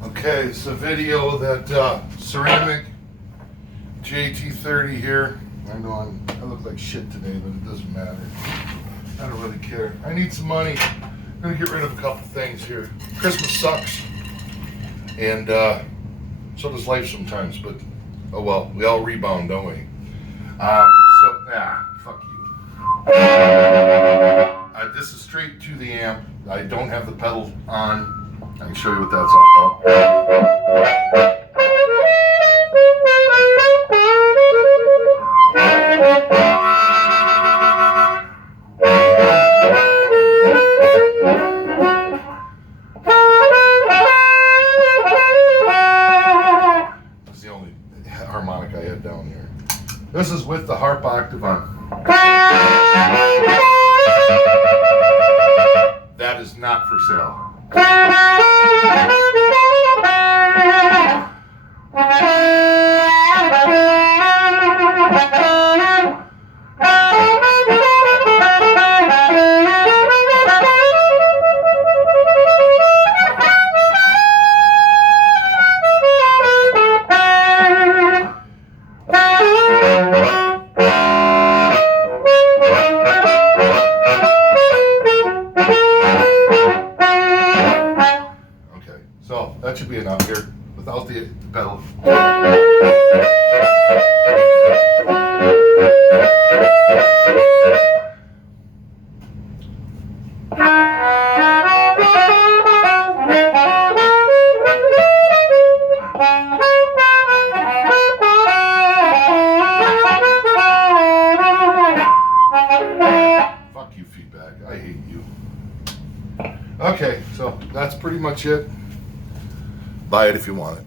Okay, it's a video that ceramic jt-30 here. I know I look like shit today, but it doesn't matter. I don't really care. I need some money. I'm gonna get rid of a couple things here. Christmas sucks, and so does life sometimes. But oh well, we all rebound, don't we? Fuck you. This is straight to the amp. I don't have the pedal on. I can show you what that's all about. That's the only harmonic I had down here. This is with the harp octave on. That is not for sale. So that should be enough here without the pedal. Fuck you, feedback. I hate you. Okay, so that's pretty much it. Buy it if you want it.